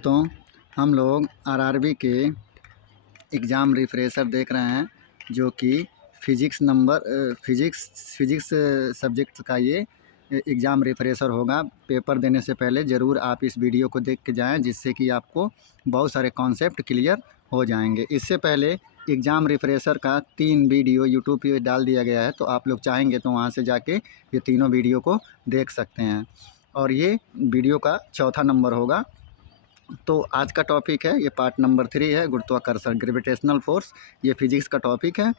तो हम लोग आरआरबी के एग्ज़ाम रिफ्रेशर देख रहे हैं, जो कि फिज़िक्स सब्जेक्ट का ये एग्ज़ाम रिफ्रेशर होगा। पेपर देने से पहले ज़रूर आप इस वीडियो को देख के जाएं, जिससे कि आपको बहुत सारे कॉन्सेप्ट क्लियर हो जाएंगे। इससे पहले एग्ज़ाम रिफ्रेशर का 3 वीडियो यूट्यूब पे डाल दिया गया है, तो आप लोग चाहेंगे तो वहाँ से जाके ये तीनों वीडियो को देख सकते हैं। और ये वीडियो का चौथा नंबर होगा। तो आज का टॉपिक है, ये पार्ट नंबर 3 है, गुरुत्वाकर्षण, ग्रेविटेशनल फोर्स। ये फिजिक्स का टॉपिक है।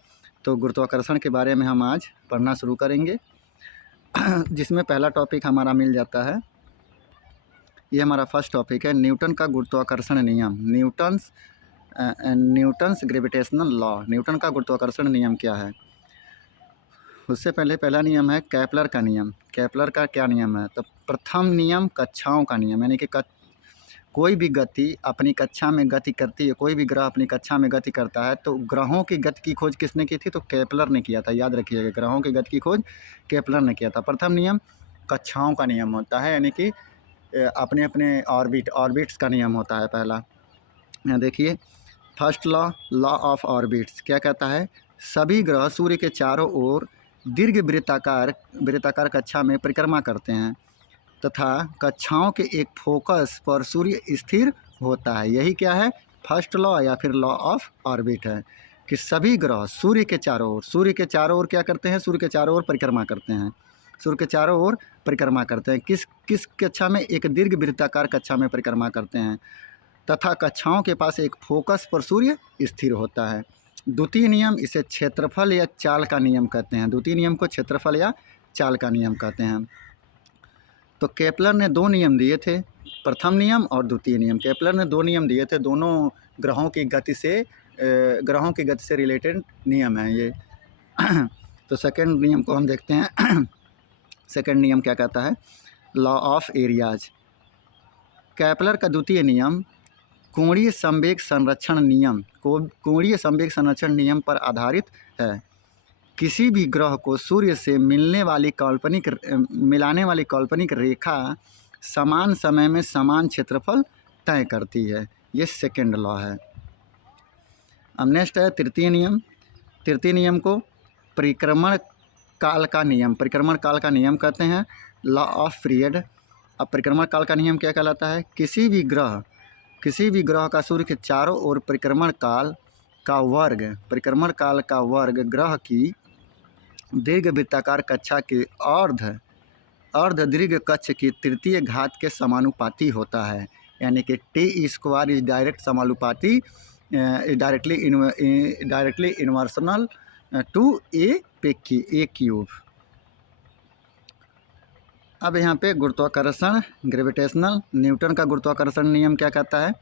तो गुरुत्वाकर्षण के बारे में हम आज पढ़ना शुरू करेंगे। जिसमें पहला टॉपिक हमारा मिल जाता है, ये हमारा फर्स्ट टॉपिक है, न्यूटन का गुरुत्वाकर्षण नियम। Newton's gravitational law. न्यूटन का गुरुत्वाकर्षण नियम क्या है? उससे पहले पहला नियम है केपलर का नियम। केपलर का क्या नियम है? तो प्रथम नियम कक्षाओं का नियम, यानी कि कोई भी गति अपनी कक्षा में गति करती है, कोई भी ग्रह अपनी कक्षा में गति करता है, तो ग्रहों की गति की खोज किसने की थी? तो केपलर ने किया था। याद रखिएगा, ग्रहों की गति की खोज केपलर ने किया था। प्रथम नियम कक्षाओं का नियम होता है, यानी कि अपने अपने ऑर्बिट्स का नियम होता है पहला। यहाँ देखिए, फर्स्ट लॉ ऑफ ऑर्बिट्स क्या कहता है? सभी ग्रह सूर्य के चारों ओर दीर्घ वृत्ताकार कक्षा में परिक्रमा करते हैं तथा कक्षाओं के एक फोकस पर सूर्य स्थिर होता है। यही क्या है? फर्स्ट लॉ या फिर लॉ ऑफ ऑर्बिट है, कि सभी ग्रह सूर्य के चारों ओर क्या करते हैं? सूर्य के चारों ओर परिक्रमा करते हैं। सूर्य के चारों ओर परिक्रमा करते हैं। किस किस कक्षा में? एक दीर्घ वृत्ताकार कक्षा में परिक्रमा करते हैं तथा कक्षाओं के पास एक फोकस पर सूर्य स्थिर होता है। द्वितीय नियम, इसे क्षेत्रफल या चाल का नियम कहते हैं। द्वितीय नियम को क्षेत्रफल या चाल का नियम कहते हैं। तो केपलर ने 2 नियम दिए थे, प्रथम नियम और द्वितीय नियम। केपलर ने 2 नियम दिए थे, दोनों ग्रहों की गति से रिलेटेड नियम हैं ये। तो सेकंड नियम को हम देखते हैं। सेकंड नियम क्या कहता है? Law of areas. केपलर का द्वितीय नियम कोणीय संवेग संरक्षण नियम पर आधारित है। किसी भी ग्रह को सूर्य से मिलाने वाली काल्पनिक रेखा समान समय में समान क्षेत्रफल तय करती है। ये सेकंड लॉ है। अब नेक्स्ट है तृतीय नियम। तृतीय नियम को परिक्रमण काल का नियम कहते हैं, लॉ ऑफ पीरियड। अब परिक्रमण काल का नियम क्या कहलाता है? किसी भी ग्रह का सूर्य के चारों ओर परिक्रमण काल का वर्ग ग्रह की दीर्घ वृत्ताकार कक्षा के अर्ध दीर्घ कक्ष की तृतीय घात के समानुपाती होता है, यानी कि t² इज डायरेक्ट समानुपाती डायरेक्टली इन्वर्सनल टू a क्यूब। अब यहाँ पे गुरुत्वाकर्षण ग्रेविटेशनल, न्यूटन का गुरुत्वाकर्षण नियम क्या कहता है?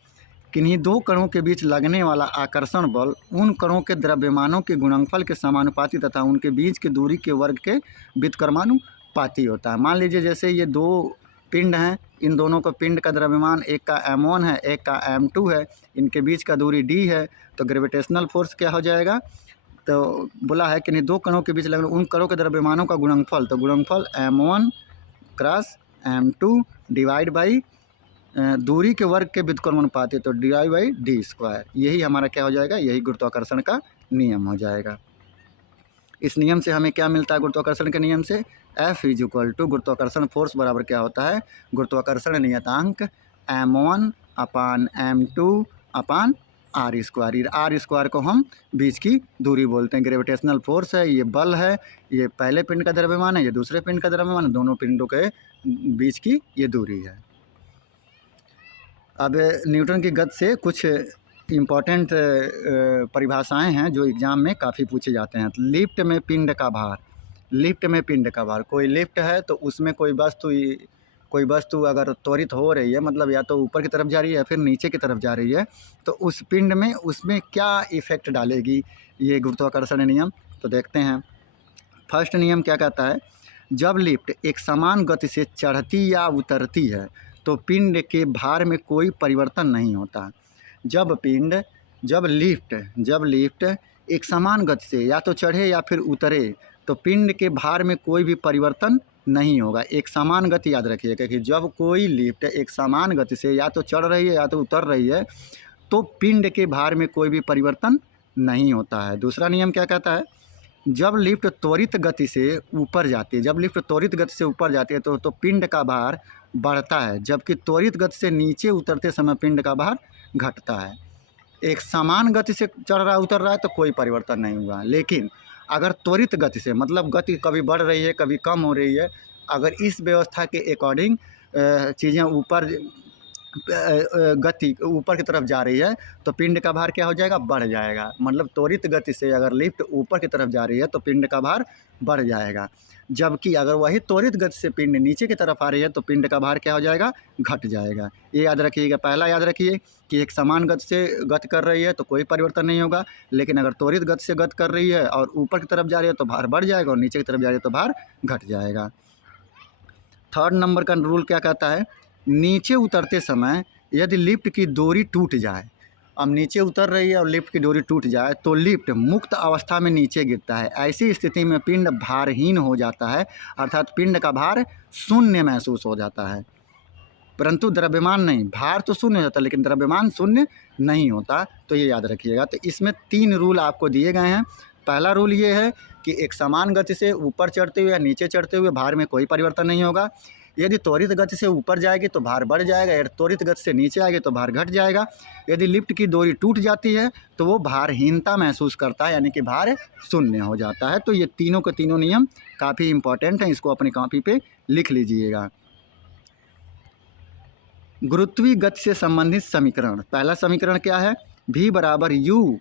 किन्हीं 2 कणों के बीच लगने वाला आकर्षण बल उन कणों के द्रव्यमानों के गुणनफल के समानुपाती तथा उनके बीच की दूरी के वर्ग के व्युत्क्रमानुपाती होता है। मान लीजिए जैसे ये 2 पिंड हैं, इन दोनों का पिंड का द्रव्यमान, एक का m1 है, एक का m2 है, इनके बीच का दूरी d है, तो ग्रेविटेशनल फोर्स क्या हो जाएगा? तो बोला है कि 2 कणों के बीच लगने उन कणों के द्रव्यमानों का गुणनफल, तो गुणनफल m1 cross m2 divide by दूरी के वर्ग के व्युत्क्रमानुपाती, तो डिवाइड बाई d²। यही हमारा क्या हो जाएगा? यही गुरुत्वाकर्षण का नियम हो जाएगा। इस नियम से हमें क्या मिलता है? गुरुत्वाकर्षण के नियम से F = गुरुत्वाकर्षण फोर्स बराबर क्या होता है? गुरुत्वाकर्षण नियतांक m1/m2/r²। r² को हम बीच की दूरी बोलते हैं। ग्रेविटेशनल फोर्स है, ये बल है, ये पहले पिंड का द्रव्यमान है, ये दूसरे पिंड का द्रव्यमान है, दोनों पिंडों के बीच की ये दूरी है। अब न्यूटन की गति से कुछ इम्पॉर्टेंट परिभाषाएं हैं जो एग्ज़ाम में काफ़ी पूछे जाते हैं। लिफ्ट में पिंड का भार, कोई लिफ्ट है तो उसमें कोई वस्तु अगर त्वरित हो रही है, मतलब या तो ऊपर की तरफ जा रही है या फिर नीचे की तरफ जा रही है, तो उस पिंड में उसमें क्या इफ़ेक्ट डालेगी ये गुरुत्वाकर्षण नियम? तो देखते हैं। फर्स्ट नियम क्या कहता है? जब लिफ्ट एक समान गति से चढ़ती या उतरती है तो पिंड के भार में कोई परिवर्तन नहीं होता। जब लिफ्ट एक समान गति से या तो चढ़े या फिर उतरे, तो पिंड के भार में कोई भी परिवर्तन नहीं होगा। एक समान गति याद रखिएगा कि जब कोई लिफ्ट एक समान गति से या तो चढ़ रही है या तो उतर रही है तो पिंड के भार में कोई भी परिवर्तन नहीं होता है। दूसरा नियम क्या कहता है, जब लिफ्ट त्वरित गति से ऊपर जाती है, जब लिफ्ट त्वरित गति से ऊपर जाती है तो पिंड का भार बढ़ता है, जबकि त्वरित गति से नीचे उतरते समय पिंड का भार घटता है। एक समान गति से चढ़ रहा उतर रहा है तो कोई परिवर्तन नहीं हुआ, लेकिन अगर त्वरित गति से मतलब गति कभी बढ़ रही है कभी कम हो रही है, अगर इस व्यवस्था के अकॉर्डिंग चीज़ें ऊपर गति ऊपर की तरफ जा रही है तो पिंड का भार क्या हो जाएगा, बढ़ जाएगा। मतलब त्वरित गति से अगर लिफ्ट ऊपर की तरफ जा रही है तो पिंड का भार बढ़ जाएगा, जबकि अगर वही त्वरित गति से पिंड नीचे की तरफ आ रही है तो पिंड का भार क्या हो जाएगा, घट जाएगा। ये याद रखिएगा। पहला याद रखिए कि एक समान गति से गति कर रही है तो कोई परिवर्तन नहीं होगा, लेकिन अगर त्वरित गति से गति कर रही है और ऊपर की तरफ जा रही है तो भार बढ़ जाएगा और नीचे की तरफ जा रही है तो भार घट जाएगा। थर्ड नंबर का रूल क्या कहता है, नीचे उतरते समय यदि लिफ्ट की डोरी टूट जाए, अब नीचे उतर रही है और लिफ्ट की डोरी टूट जाए तो लिफ्ट मुक्त अवस्था में नीचे गिरता है। ऐसी स्थिति में पिंड भारहीन हो जाता है, अर्थात पिंड का भार शून्य महसूस हो जाता है, परंतु द्रव्यमान नहीं। भार तो शून्य हो जाता है लेकिन द्रव्यमान शून्य नहीं होता। तो ये याद रखिएगा। तो इसमें 3 रूल आपको दिए गए हैं। पहला रूल ये है कि एक समान गति से ऊपर चढ़ते हुए या नीचे चढ़ते हुए भार में कोई परिवर्तन नहीं होगा। यदि त्वरित गति से ऊपर जाएगी तो भार बढ़ जाएगा, यदि त्वरित गति से नीचे आएगी तो भार घट जाएगा। यदि लिफ्ट की डोरी टूट जाती है तो वो भारहीनता महसूस करता है, यानी कि भार शून्य हो जाता है। तो ये तीनों के तीनों नियम काफ़ी इंपॉर्टेंट हैं, इसको अपनी कॉपी पे लिख लीजिएगा। गुरुत्वीय गति से संबंधित समीकरण। पहला समीकरण क्या है, v बराबर u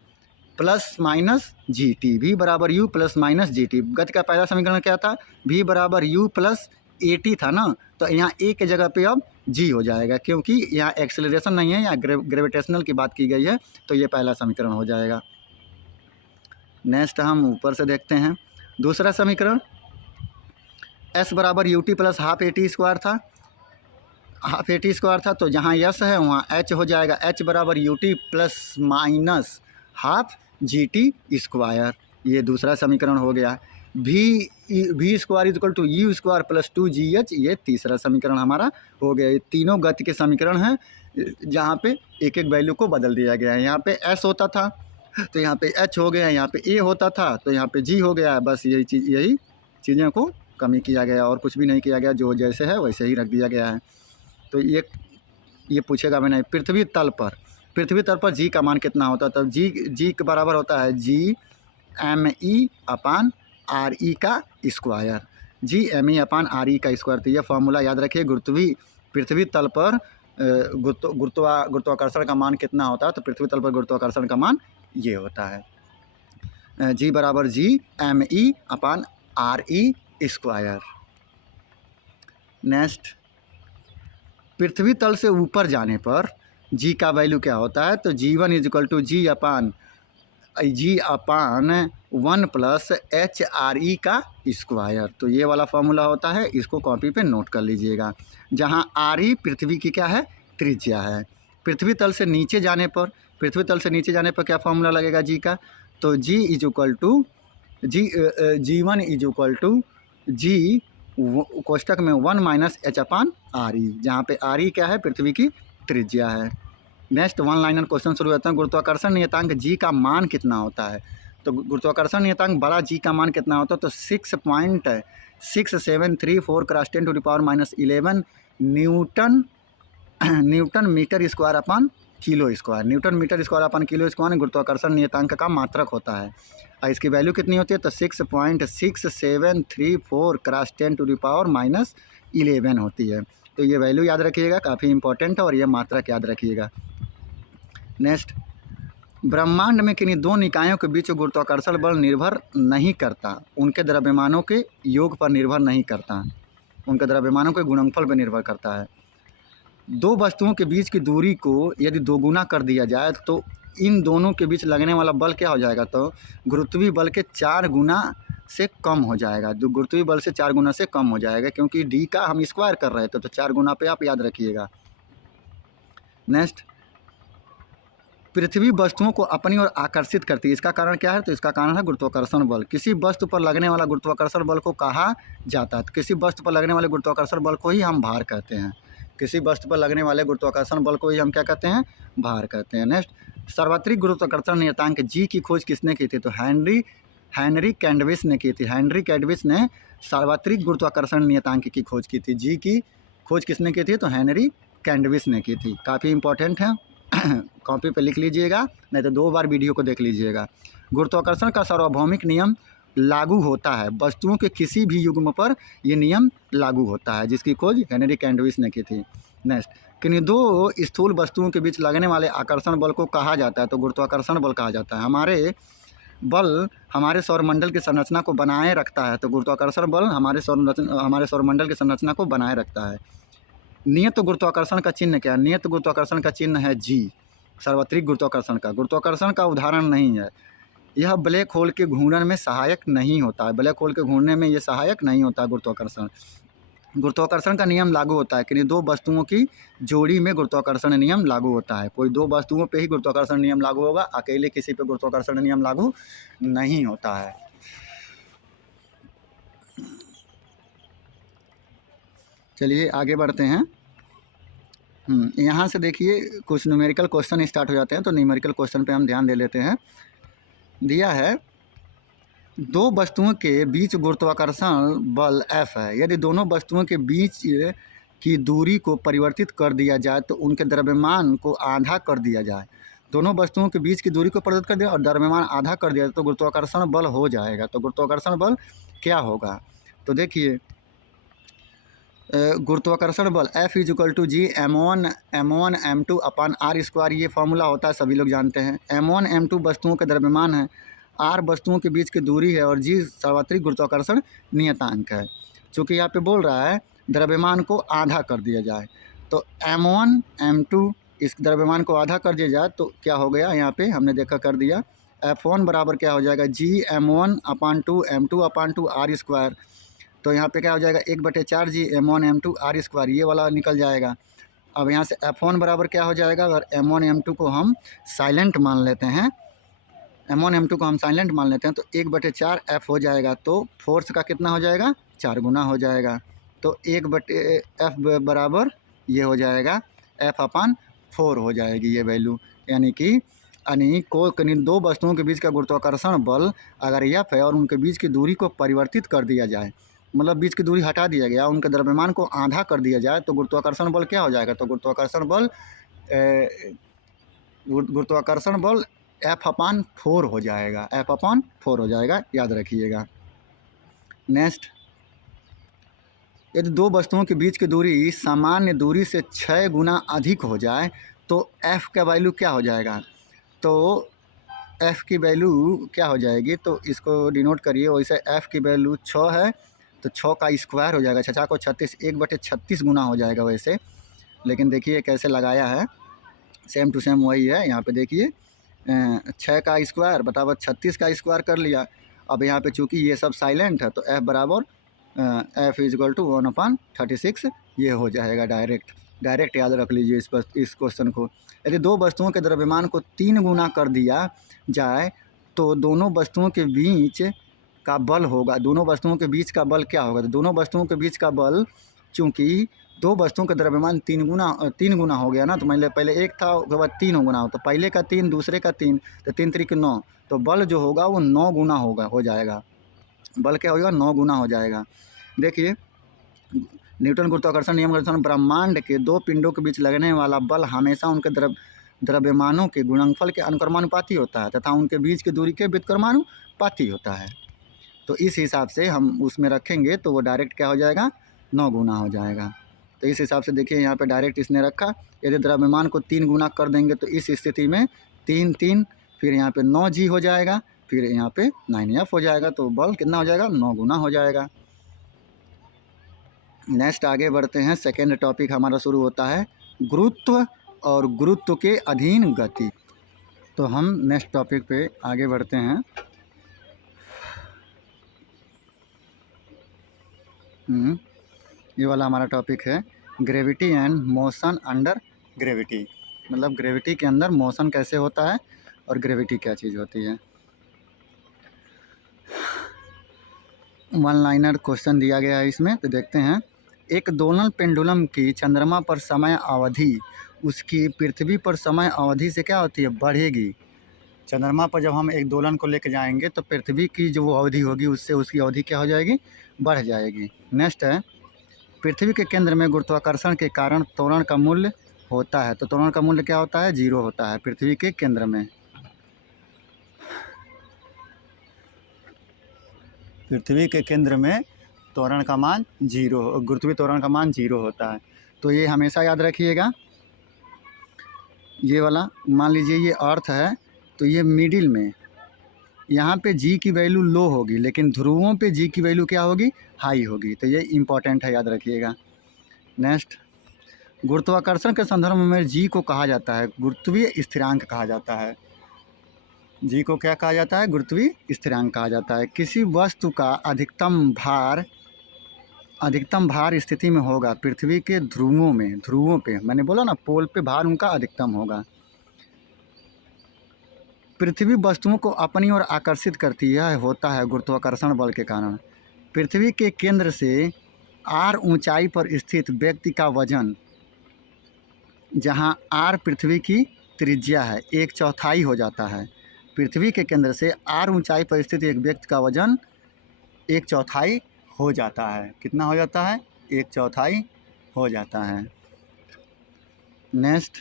plus minus g t. V बराबर u plus minus g t. गति का पहला समीकरण क्या था, v बराबर u प्लस ए टी था ना, तो यहाँ ए के जगह पे अब g हो जाएगा, क्योंकि यहाँ एक्सेलरेशन नहीं है, यहाँ ग्रेविटेशनल की बात की गई है। तो ये पहला समीकरण हो जाएगा। नेक्स्ट हम ऊपर से देखते हैं दूसरा समीकरण, s बराबर u t plus half A T square था, हाफ ए टी स्क्वायर था, तो जहाँ यस है वहाँ एच हो जाएगा। एच बराबर u t plus minus half g t square, ये दूसरा समीकरण हो गया। V square equal to u square plus 2gh, ये तीसरा समीकरण हमारा हो गया। ये तीनों गति के समीकरण हैं जहाँ पे एक एक वैल्यू को बदल दिया गया है। यहाँ पे एस होता था तो यहाँ पे एच हो गया, यहाँ पे ए होता था तो यहाँ पे जी हो गया। बस यही चीज़ों को कमी किया गया और कुछ भी नहीं किया गया, जो जैसे है वैसे ही रख दिया गया है। तो ये पूछेगा मैंने, पृथ्वी तल पर जी का मान कितना होता है, तो जी के बराबर होता है GME अपान RE का स्क्वायर, GME अपान RE का स्क्वायर। तो ये फार्मूला याद रखिए। पृथ्वी तल पर गुरुत्वाकर्षण का मान कितना होता है, तो पृथ्वी तल पर गुरुत्वाकर्षण का मान ये होता है G बराबर GME अपान RE स्क्वायर। नेक्स्ट, पृथ्वी तल से ऊपर जाने पर जी का वैल्यू क्या होता है, तो G1 equal to g upon 1 plus HRE का स्क्वायर। तो ये वाला फॉर्मूला होता है, इसको कॉपी पे नोट कर लीजिएगा। जहाँ RE पृथ्वी की क्या है, त्रिज्या है। पृथ्वी तल से नीचे जाने पर क्या फॉर्मूला लगेगा जी का, तो G equal to G1 equal to G कोष्टक में 1 माइनस H अपान RE, जहाँ पे RE क्या है, पृथ्वी की त्रिज्या है। नेक्स्ट 1 लाइनर क्वेश्चन शुरू होता है। गुरुत्वाकर्षण नियतांक जी का मान कितना होता है, तो गुरुत्वाकर्षण नियतांक बड़ा जी का मान कितना होता है, तो 6.6734 cross 10 to the power minus 11 newton metre square upon kilo square. Newton metre square upon kilo square गुरुत्वाकर्षण नियतांक का मात्रक होता है। और इसकी वैल्यू कितनी होती है, तो 6.6734 cross 10 to the power minus 11 होती है। तो ये वैल्यू याद रखिएगा, काफ़ी इंपॉर्टेंट है, और ये मात्रक याद रखिएगा। नेक्स्ट, ब्रह्मांड में किन्हीं दो निकायों के बीच गुरुत्वाकर्षण बल निर्भर नहीं करता, उनके द्रव्यमानों के योग पर निर्भर नहीं करता, उनके द्रव्यमानों के गुणनफल पर निर्भर करता है। दो वस्तुओं के बीच की दूरी को यदि दोगुना कर दिया जाए तो इन दोनों के बीच लगने वाला बल क्या हो जाएगा, तो गुरुत्वीय बल के 4 गुना से कम हो जाएगा। गुरुत्वीय बल से 4 गुना से कम हो जाएगा, क्योंकि डी का हम स्क्वायर कर रहे थे, तो 4 गुना पे आप याद रखिएगा। नेक्स्ट, पृथ्वी वस्तुओं को अपनी ओर आकर्षित करती है। इसका कारण क्या है? तो इसका कारण है गुरुत्वाकर्षण बल। किसी वस्तु पर लगने वाला गुरुत्वाकर्षण बल को कहा जाता है? तो किसी वस्तु पर लगने वाले गुरुत्वाकर्षण बल को ही हम भार कहते हैं। किसी वस्तु पर लगने वाले गुरुत्वाकर्षण बल को ही हम क्या कहते हैं? भार कहते हैं। नेक्स्ट, सार्वत्रिक गुरुत्वाकर्षण नियतांक जी की खोज किसने की थी? तो हेनरी कैंडविस ने की थी। हेनरी कैंडविस ने सार्वत्रिक गुरुत्वाकर्षण नियतांक की खोज की थी। जी की खोज किसने की थी? तो हेनरी कैंडविस ने की थी। काफ़ी इंपॉर्टेंट है, कॉपी पे लिख लीजिएगा, नहीं तो 2 बार वीडियो को देख लीजिएगा। गुरुत्वाकर्षण का सार्वभौमिक नियम लागू होता है। वस्तुओं के किसी भी युग्म पर यह नियम लागू होता है, जिसकी खोज हेनरी कैंडविस ने की थी। नेक्स्ट, किन्हीं दो स्थूल वस्तुओं के बीच लगने वाले आकर्षण बल को कहा जाता है? तो गुरुत्वाकर्षण बल कहा जाता है। बल हमारे सौरमंडल की संरचना को बनाए रखता है, तो गुरुत्वाकर्षण बल हमारे सौरमंडल की संरचना को बनाए रखता है। नियत गुरुत्वाकर्षण का चिन्ह क्या है? नियत गुरुत्वाकर्षण का चिन्ह है जी। सार्वत्रिक गुरुत्वाकर्षण का उदाहरण नहीं है। यह ब्लैक होल के घूर्णन में सहायक नहीं होता है। ब्लैक होल के घूमने में यह सहायक नहीं होता है गुरुत्वाकर्षण। गुरुत्वाकर्षण का नियम लागू होता है कि दो वस्तुओं की जोड़ी में गुरुत्वाकर्षण नियम लागू होता है। कोई 2 वस्तुओं पे ही गुरुत्वाकर्षण नियम लागू होगा, अकेले किसी पे गुरुत्वाकर्षण नियम लागू नहीं होता है। चलिए आगे बढ़ते हैं। यहाँ से देखिए कुछ न्यूमेरिकल क्वेश्चन स्टार्ट हो जाते हैं, तो न्यूमेरिकल क्वेश्चन पे हम ध्यान दे लेते हैं। दिया है 2 वस्तुओं के बीच गुरुत्वाकर्षण बल F है। यदि दोनों वस्तुओं के बीच की दूरी को परिवर्तित कर दिया जाए तो उनके द्रव्यमान को आधा कर दिया जाए। दोनों वस्तुओं के बीच की दूरी को परिवर्तित कर दिया और द्रव्यमान आधा कर दिया तो गुरुत्वाकर्षण बल हो जाएगा। तो गुरुत्वाकर्षण बल क्या होगा? तो देखिए गुरुत्वाकर्षण बल F = G m1 m2 अपन r²। ये फार्मूला होता है, सभी लोग जानते हैं। m1 m2 वस्तुओं के द्रव्यमान है, r वस्तुओं के बीच की दूरी है और g सार्वत्रिक गुरुत्वाकर्षण नियतांक है। चूँकि यहाँ पे बोल रहा है द्रव्यमान को आधा कर दिया जाए, तो m1 m2 इस द्रव्यमान को आधा कर दिया जाए तो क्या हो गया? यहाँ पे हमने देखा कर दिया। F1 बराबर क्या हो जाएगा? G m1/2 m2/2 r²। तो यहाँ पे क्या हो जाएगा? 1/4 G m1 m2 r², ये वाला निकल जाएगा। अब यहाँ से F1 बराबर क्या हो जाएगा? अगर m1 m2 को हम साइलेंट मान लेते हैं, m1 m2 को हम साइलेंट मान लेते हैं तो 1/4 F हो जाएगा। तो फोर्स का कितना हो जाएगा? 4 गुना हो जाएगा। तो 1/F बराबर ये हो जाएगा F/4 हो जाएगी ये वैल्यू। यानी कि कहीं 2 वस्तुओं के बीच का गुरुत्वाकर्षण बल अगर F है और उनके बीच की दूरी को परिवर्तित कर दिया जाए, मतलब बीच की दूरी हटा दिया गया, उनके द्रव्यमान को आधा कर दिया जाए तो गुरुत्वाकर्षण बल क्या हो जाएगा? तो गुरुत्वाकर्षण बल F/4 हो जाएगा। F/4 हो जाएगा, याद रखिएगा। नेक्स्ट, यदि 2 वस्तुओं के बीच की दूरी सामान्य दूरी से 6 गुना अधिक हो जाए तो F का वैल्यू क्या हो जाएगा? तो F की वैल्यू क्या हो जाएगी? तो इसको डिनोट करिए। वैसे F की वैल्यू 6 है तो 6 का स्क्वायर हो जाएगा। 6 को 36, 1/36 गुना हो जाएगा वैसे, लेकिन देखिए कैसे लगाया है, सेम टू सेम वही है। यहाँ पे देखिए 6 का स्क्वायर बराबर 36 का स्क्वायर कर लिया। अब यहाँ पे चूँकि ये सब साइलेंट है तो F बराबर F = 1/36 ये हो जाएगा। डायरेक्ट याद रख लीजिए इस क्वेश्चन को। यदि 2 वस्तुओं के द्रव्यमान को 3 गुना कर दिया जाए तो दोनों वस्तुओं के बीच का बल होगा। दोनों वस्तुओं के बीच का बल क्या होगा? तो दोनों वस्तुओं के बीच का बल, चूँकि 2 वस्तुओं का द्रव्यमान 3 गुना हो गया ना, तो मान लिया पहले 1 था उसके बाद 3 गुना हो, तो पहले का 3 दूसरे का 3 तो 3 3 9, तो बल जो होगा वो 9 गुना हो जाएगा। बल क्या होगा? 9 गुना हो जाएगा। देखिए न्यूटन गुरुत्वाकर्षण नियम के अनुसार ब्रह्मांड के 2 पिंडों के बीच लगने वाला बल हमेशा उनके द्रव्यमानों के गुणनफल के अनुक्रमानुपाती होता है तथा उनके बीच की दूरी के व्युत्क्रमानुपाती होता है। तो इस हिसाब से हम उसमें रखेंगे तो वो डायरेक्ट क्या हो जाएगा? 9 गुना हो जाएगा। तो इस हिसाब से देखिए यहाँ पे डायरेक्ट इसने रखा। यदि द्रव्यमान को 3 गुना कर देंगे तो इस स्थिति में 3 3 फिर यहाँ पे 9G हो जाएगा, फिर यहाँ पे 9F हो जाएगा। तो बल कितना हो जाएगा? 9 गुना हो जाएगा। नेक्स्ट आगे बढ़ते हैं। सेकेंड टॉपिक हमारा शुरू होता है गुरुत्व और गुरुत्व के अधीन गति। तो हम नेक्स्ट टॉपिक पे आगे बढ़ते हैं। ये वाला हमारा टॉपिक है gravity and motion under gravity. मतलब ग्रेविटी के अंदर मोशन कैसे होता है और ग्रेविटी क्या चीज़ होती है। वन लाइनर क्वेश्चन दिया गया है इसमें, तो देखते हैं। एक दोलन पेंडुलम की चंद्रमा पर समय अवधि उसकी पृथ्वी पर समय अवधि से क्या होती है, बढ़ेगी। चंद्रमा पर जब हम एक दोलन को लेकर जाएंगे तो पृथ्वी की जो वो अवधि होगी उससे उसकी अवधि क्या हो जाएगी, बढ़ जाएगी। नेक्स्ट है, पृथ्वी के केंद्र में गुरुत्वाकर्षण के कारण त्वरण का मूल्य होता है, तो त्वरण का मूल्य क्या होता है, 0 होता है पृथ्वी के केंद्र में। पृथ्वी के केंद्र में त्वरण का मान 0, गुरुत्वीय त्वरण का मान 0 होता है। तो ये हमेशा याद रखिएगा। ये वाला मान लीजिए ये अर्थ है, तो ये मिडिल में यहाँ पे जी की वैल्यू लो होगी, लेकिन ध्रुवों पे जी की वैल्यू क्या होगी, हाई होगी। तो ये इम्पॉर्टेंट है, याद रखिएगा। नेक्स्ट, गुरुत्वाकर्षण के संदर्भ में जी को कहा जाता है गुरुत्वीय स्थिरांक कहा जाता है। जी को क्या कहा जाता है, गुरुत्वीय स्थिरांक कहा जाता है। किसी वस्तु का अधिकतम भार स्थिति में होगा पृथ्वी के ध्रुवों पे मैंने बोला ना, पोल पे भार उनका अधिकतम होगा। पृथ्वी वस्तुओं को अपनी ओर आकर्षित करती है, होता है गुरुत्वाकर्षण बल के कारण। पृथ्वी के केंद्र से r ऊंचाई पर स्थित व्यक्ति का वजन, जहां r पृथ्वी की त्रिज्या है, 1/4 हो जाता है। पृथ्वी के केंद्र से r ऊंचाई पर स्थित एक व्यक्ति का वजन 1/4 हो जाता है। कितना हो जाता है, 1/4 हो जाता है। नेक्स्ट,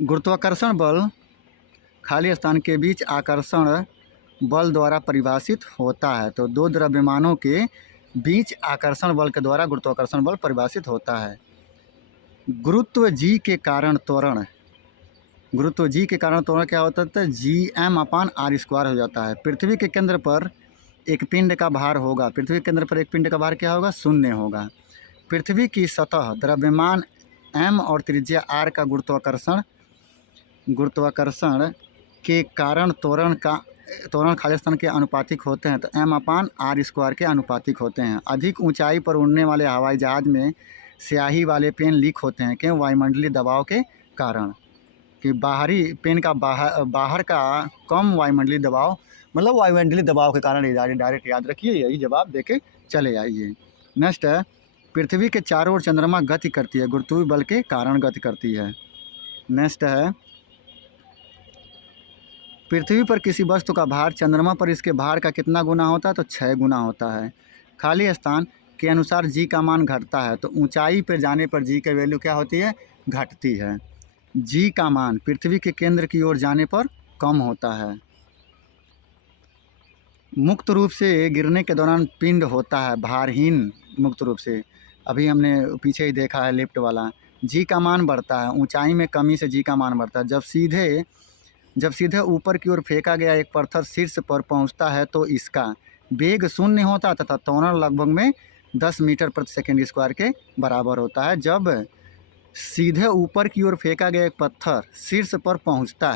गुरुत्वाकर्षण बल खाली स्थान के बीच आकर्षण बल द्वारा परिभाषित होता है। तो दो द्रव्यमानों के बीच आकर्षण बल के द्वारा गुरुत्वाकर्षण बल परिभाषित होता है। गुरुत्व जी के कारण त्वरण क्या होता है, Gm/r² हो जाता है। पृथ्वी के केंद्र पर एक पिंड का भार होगा, क्या होगा, 0 होगा। पृथ्वी की सतह द्रव्यमान m और त्रिज्या r का गुरुत्वाकर्षण के कारण त्वरण खाली स्थान के अनुपातिक होते हैं, तो m/r² के अनुपातिक होते हैं। अधिक ऊंचाई पर उड़ने वाले हवाई जहाज में स्याही वाले पेन लीक होते हैं, क्यों, वायुमंडलीय दबाव के कारण। कि बाहरी पेन का बाहर का कम वायुमंडलीय दबाव, मतलब वायुमंडलीय दबाव के कारण। डायरेक्ट याद रखिए, यही जवाब देके चले आइए। नेक्स्ट है, पृथ्वी के चारों ओर चंद्रमा गति करती है, गुरुत्वीय बल के कारण गति करती है। नेक्स्ट है, पृथ्वी पर किसी वस्तु का भार चंद्रमा पर इसके भार का कितना गुना होता है, तो 6 गुना होता है। खाली स्थान के अनुसार जी का मान घटता है, तो ऊंचाई पर जाने पर जी की वैल्यू क्या होती है, घटती है। जी का मान पृथ्वी के केंद्र की ओर जाने पर कम होता है। मुक्त रूप से गिरने के दौरान पिंड होता है भारहीन, मुक्त रूप से। अभी हमने पीछे ही देखा है लेफ्ट वाला। जी का मान बढ़ता है, ऊंचाई में कमी से जी का मान बढ़ता है। जब सीधे ऊपर की ओर फेंका गया एक पत्थर शीर्ष पर पहुंचता है तो इसका वेग 0 होता है तथा त्वरण लगभग में 10 मीटर प्रति सेकंड स्क्वायर के बराबर होता है। जब सीधे ऊपर की ओर फेंका गया एक पत्थर शीर्ष पर पहुंचता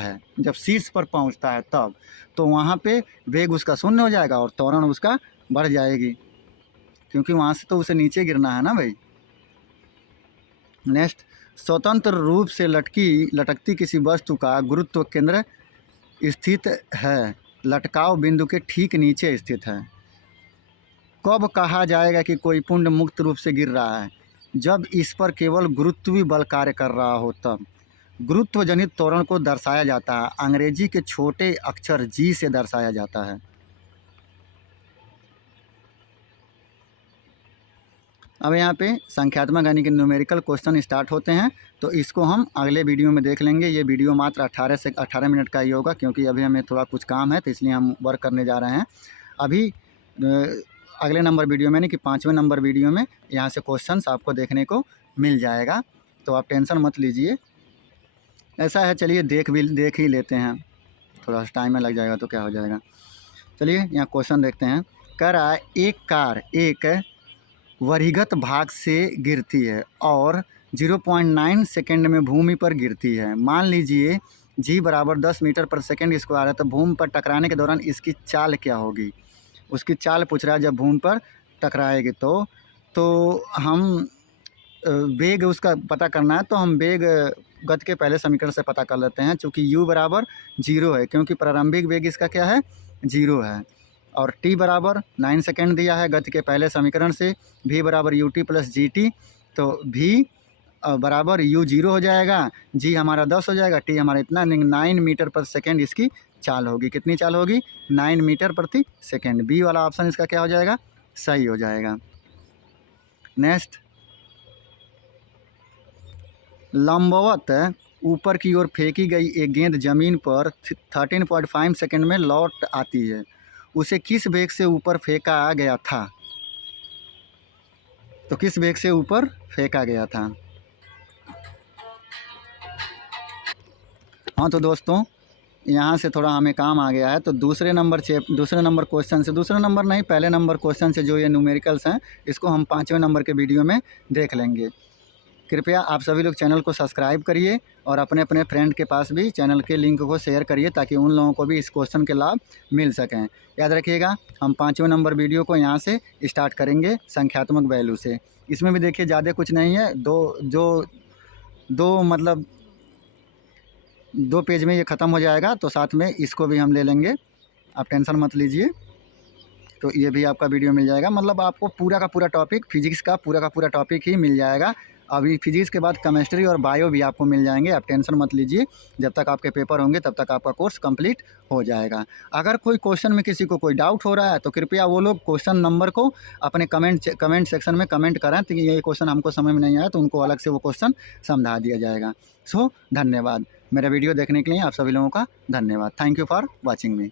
है, तब तो वहाँ पे वेग उसका 0 हो जाएगा और त्वरण उसका बढ़ जाएगी, क्योंकि वहाँ से तो उसे नीचे गिरना है ना भाई। नेक्स्ट, स्वतंत्र रूप से लटकती किसी वस्तु का गुरुत्व केंद्र स्थित है, लटकाव बिंदु के ठीक नीचे स्थित है। कब कहा जाएगा कि कोई पिंड मुक्त रूप से गिर रहा है, जब इस पर केवल गुरुत्वीय बल कार्य कर रहा हो, तब गुरुत्व जनित त्वरण को दर्शाया जाता है, अंग्रेजी के छोटे अक्षर जी से दर्शाया जाता है। अब यहाँ पे संख्यात्मक यानी कि न्यूमेरिकल क्वेश्चन स्टार्ट होते हैं, तो इसको हम अगले वीडियो में देख लेंगे। ये वीडियो मात्र 18 मिनट का ही होगा, क्योंकि अभी हमें थोड़ा कुछ काम है, तो इसलिए हम वर्क करने जा रहे हैं। अभी अगले नंबर वीडियो में, यानी कि 5वें नंबर वीडियो में यहाँ से क्वेश्चंस आपको देखने को मिल जाएगा, तो आप टेंशन मत लीजिए। ऐसा है, चलिए देख ही लेते हैं, थोड़ा सा टाइम में लग जाएगा तो क्या हो जाएगा। चलिए यहाँ क्वेश्चन देखते हैं। कह रहा है, एक कार एक वरिगत भाग से गिरती है और 0.9 सेकेंड में भूमि पर गिरती है। मान लीजिए जी बराबर 10 मीटर पर सेकेंड स्क्वायर है, तो भूमि पर टकराने के दौरान इसकी चाल क्या होगी, उसकी चाल पूछ रहा है। जब भूमि पर टकराएगी तो हम वेग उसका पता करना है तो हम वेग गति के पहले समीकरण से पता कर लेते हैं। चूँकि u बराबर 0 है, क्योंकि प्रारंभिक वेग इसका क्या है, 0 है। और t बराबर 9 सेकेंड दिया है गति के पहले समीकरण से। v बराबर ut प्लस gt, तो v बराबर u 0 हो जाएगा, g हमारा 10 हो जाएगा, t हमारा इतना 9 मीटर प्रति सेकेंड इसकी चाल होगी। कितनी चाल होगी, 9 मीटर प्रति सेकेंड। बी वाला ऑप्शन इसका क्या हो जाएगा, सही हो जाएगा। नेक्स्ट, लंबवत ऊपर की ओर फेंकी गई एक गेंद जमीन पर 13.5 सेकंड में लौट आती है, उसे किस वेग से ऊपर फेंका गया था। तो किस वेग से ऊपर फेंका गया था। हाँ तो दोस्तों, यहाँ से थोड़ा हमें काम आ गया है, तो दूसरे नंबर क्वेश्चन से, दूसरे नंबर नहीं पहले नंबर क्वेश्चन से जो ये न्यूमेरिकल्स हैं इसको हम 5वें नंबर के वीडियो में देख लेंगे। कृपया आप सभी लोग चैनल को सब्सक्राइब करिए और अपने अपने फ्रेंड के पास भी चैनल के लिंक को शेयर करिए, ताकि उन लोगों को भी इस क्वेश्चन के लाभ मिल सकें। याद रखिएगा, हम 5वें नंबर वीडियो को यहाँ से स्टार्ट करेंगे संख्यात्मक वैल्यू से। इसमें भी देखिए ज़्यादा कुछ नहीं है, मतलब 2 पेज में ये ख़त्म हो जाएगा, तो साथ में इसको भी हम ले लेंगे, आप टेंशन मत लीजिए। तो ये भी आपका वीडियो मिल जाएगा, मतलब आपको पूरा का पूरा टॉपिक, फिजिक्स का पूरा टॉपिक ही मिल जाएगा। अभी फिजिक्स के बाद केमिस्ट्री और बायो भी आपको मिल जाएंगे, आप टेंशन मत लीजिए। जब तक आपके पेपर होंगे तब तक आपका कोर्स कंप्लीट हो जाएगा। अगर कोई क्वेश्चन में किसी को कोई डाउट हो रहा है तो कृपया वो लोग क्वेश्चन नंबर को अपने कमेंट सेक्शन में कमेंट करें, तो ये क्वेश्चन हमको समझ में नहीं आया तो उनको अलग से वो क्वेश्चन समझा दिया जाएगा। सो धन्यवाद, मेरा वीडियो देखने के लिए आप सभी लोगों का धन्यवाद। Thank you for watching me.